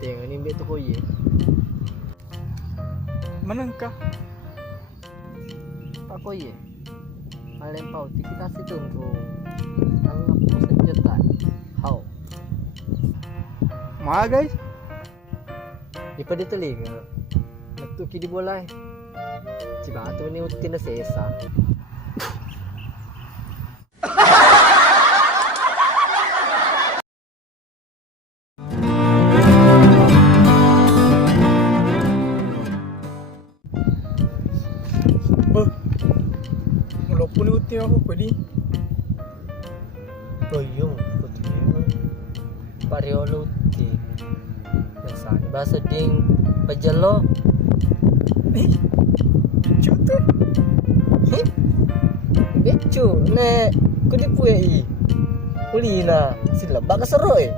Tengok ni mbak tu koye. Manangkah? Pak koye. Alem pau kita kasih tunggu. Kalau nak mau senjata. How? Ma guys. Ipa di telinga. Nagtuki di bolay. Si batu ni utin na sesa. Oh. Walaupun uti ako pwede. Toyong, putih. Pariolo uti. Nasaan bahasa ding pajalo. Eh. Cute. Heh. Becu, ne, kudi puye. Ulina, sila baka seru eh.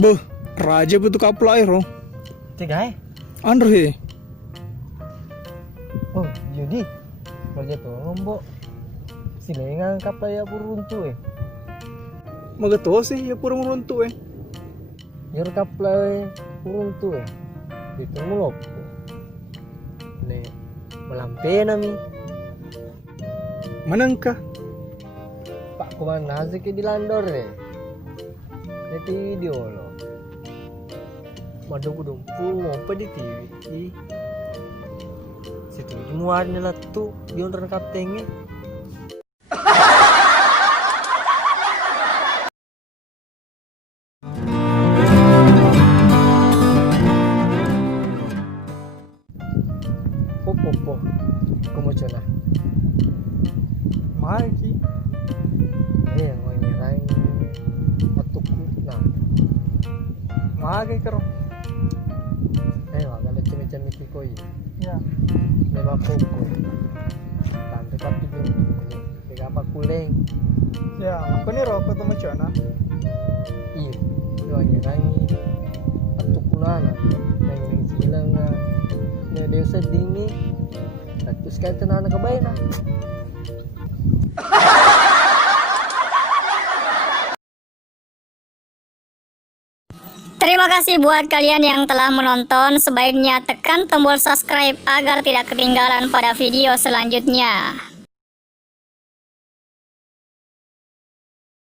Boh, raja betul kapla ero. Tiga eh. Andro he. Oh, jadi kerja tuh ngombo. Sila yang kapal ya puruntu eh. Magato sih ya purong runtu eh. Yor kapal puruntu eh. Itu mulop. Ne, melampe nami. Manangkah? Pak kuman nasi ke di landor eh. Nanti video lo. Madung dumpu mau apa di TV? Situ muarnya lah tuh di onder kaptennya. Popo, como chona. Maki. Mau nyerang atukku nah. Maki karo. Wag ada macam itu koi. Ya. Memang poko. Tante tapi tu, tiga apa kuling. Ya, aku ni rokok tu macam mana? Iya, tu nyerang atukku nana. Yang silang na dia sedih ni. Terus kata nana kebaik nah. Terima kasih buat kalian yang telah menonton. Sebaiknya tekan tombol subscribe agar tidak ketinggalan pada video selanjutnya.